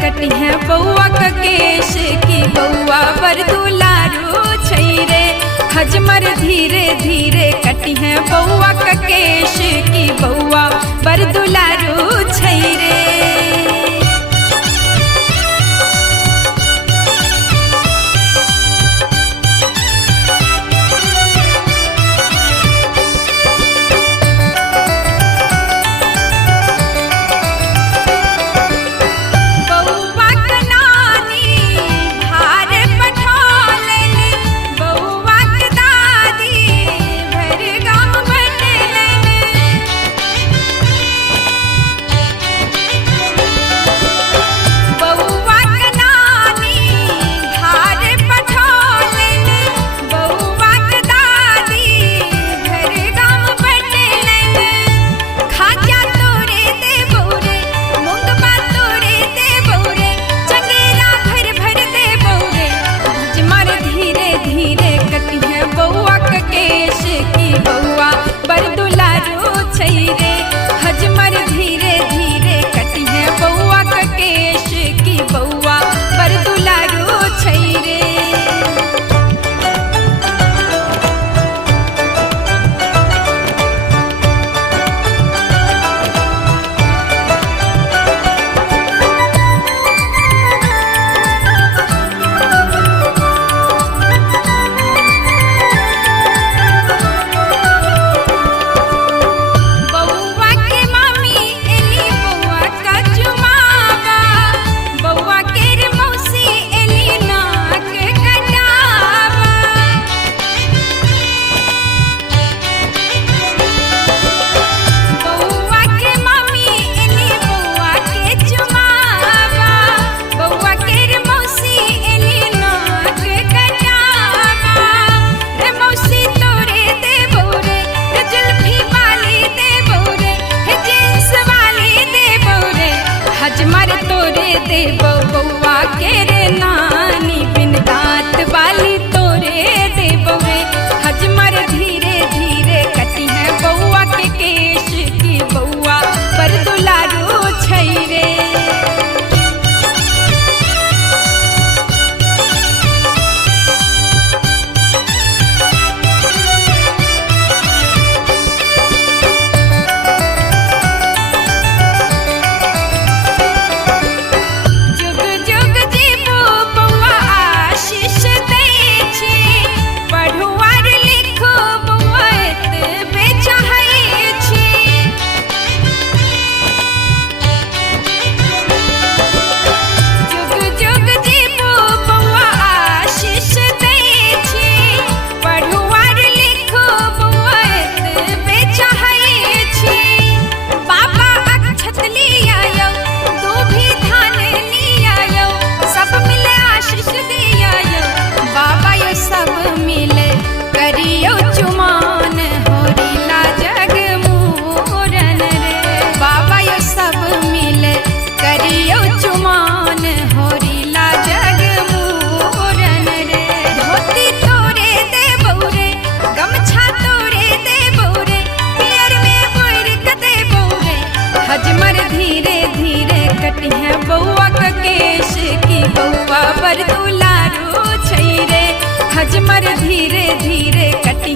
कटी है बउआ का केश की बउआ बर दुलारू छै रे। हजमर धीरे धीरे कटी है बउआ का केश की बउआ बर दुलारू छै रे। बउआ के रे नानी बिन दांत वाली तोरे दे बउए। हजमर धीरे धीरे कटी है बउआ के केश की बउआ पर दुलारू छै रे। बउआ का केश की बउआ बर दुलारू छै रे। हजमर धीरे धीरे कटी